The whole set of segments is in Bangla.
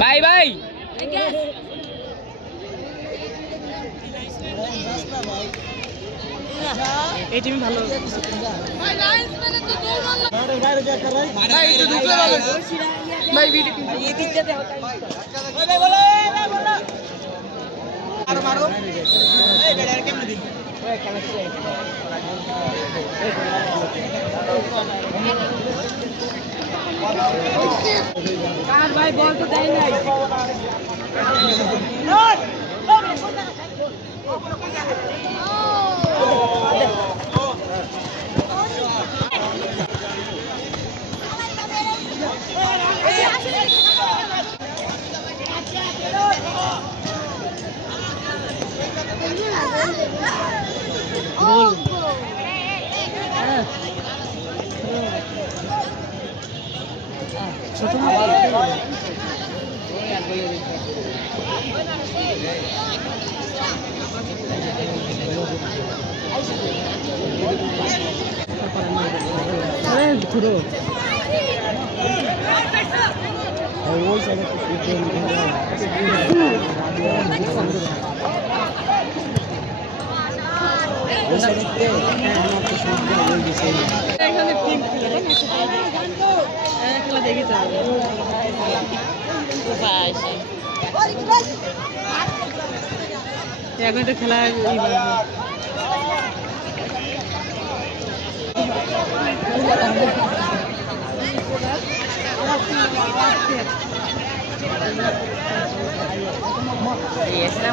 ভাই ভাই এই টিম ভালো ভাই লাইন্স মানে তো গোল মারলো বাইরে যা কর ভাই একটু ঢুকলে ভালো ভাই ভিডিও এই দিক দিতে হবে ভাই বলো ভাই বলো মারো মারো এই বেড়ার কেমনে দিন ওই খেলা শেষ কার ভাই বল তো দেয় নাই ছোট ঘুরো ওই সাইডে খেলা দেখেছে এখন তো খেলা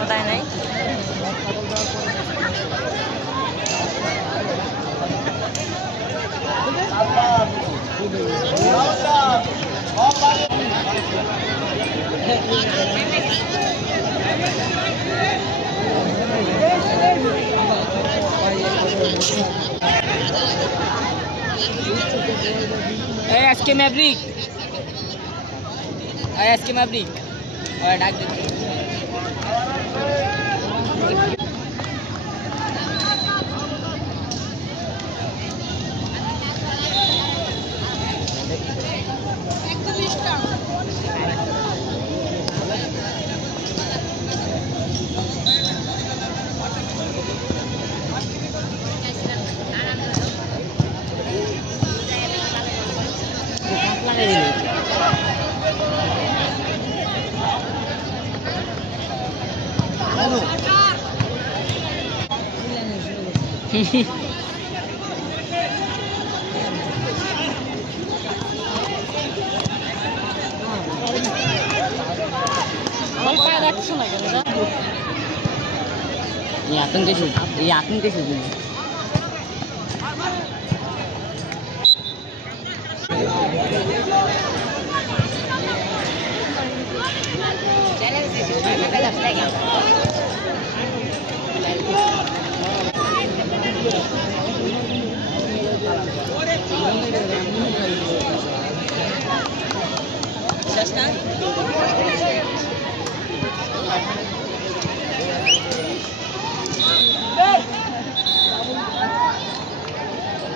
बताया नहीं एसके मैवरिक और डाक देते आतंक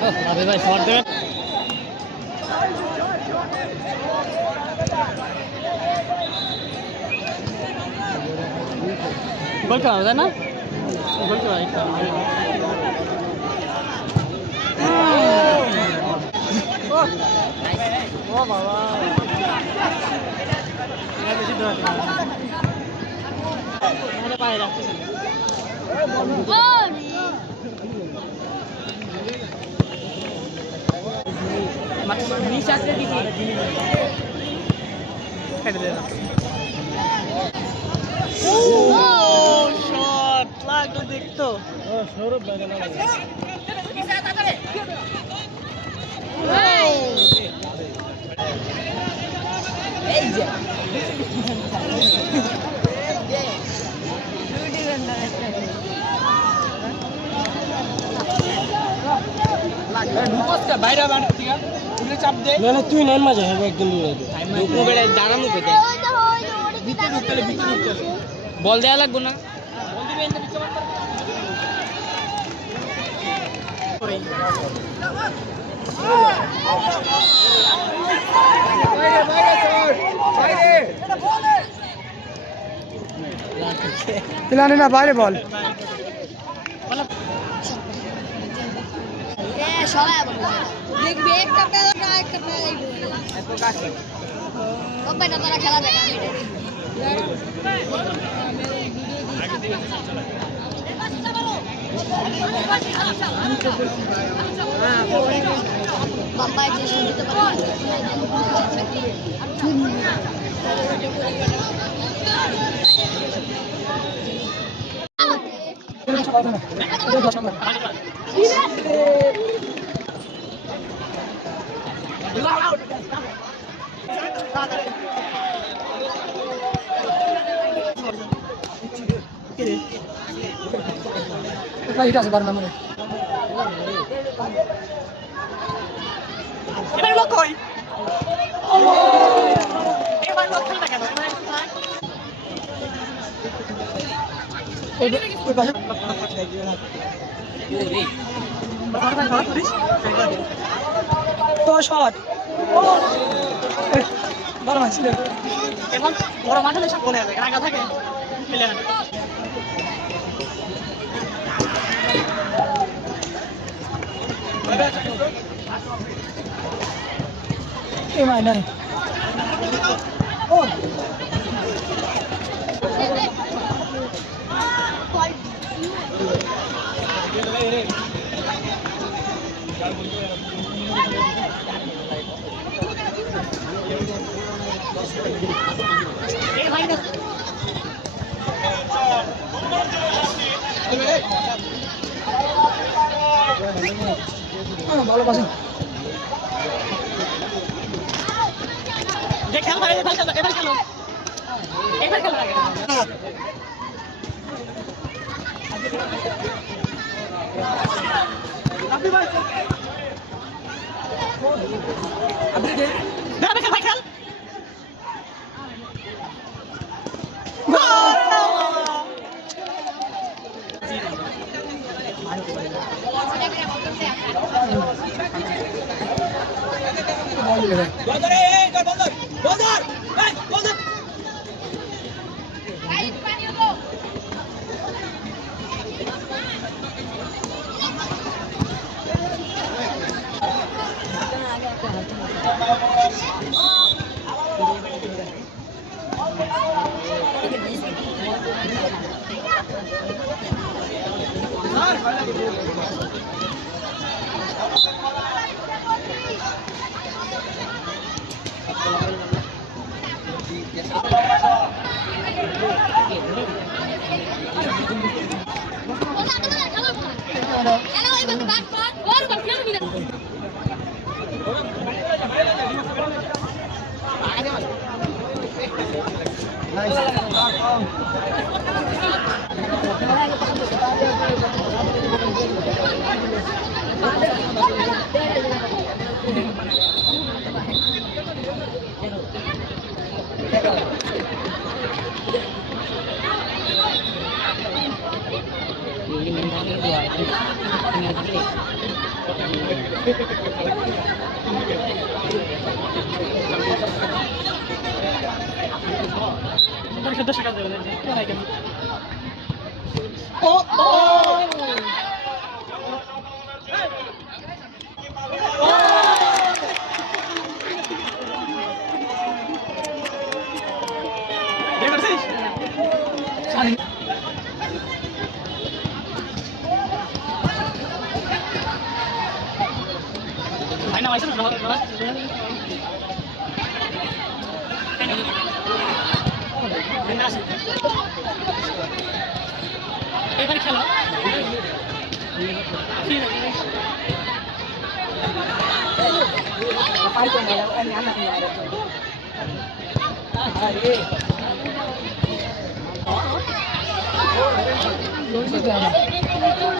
अबे भाई शॉट दे गोल करा होता ना गोल करा ओ बाबा ये बेশি দৌড়াতে মানে পায়ে রাখতে नीचे आते दीजिए हेड देना शॉट लागलो देखतो सौरभ भाई এই যে বাইরে চাপ দে না তুই নেন মাঝে হবে একদম বল দেওয়া লাগবো না পিলানি না বাইরে বল দেখবি একটা খেলা দেখা বাম্বাই যে সঙ্গীত এটা আছে বার নাম্বারে এবার লোক কই এবার লোক খেলবে কেন ওই পাশে তো শট বড় মাছ ছিল এখন বড় মাঠে সব বলে যাবে রাগা থাকে খেলে না এই মাইনা ও ভালো পাশে খেল ভাই এবার খেলো এবার খেলো Lo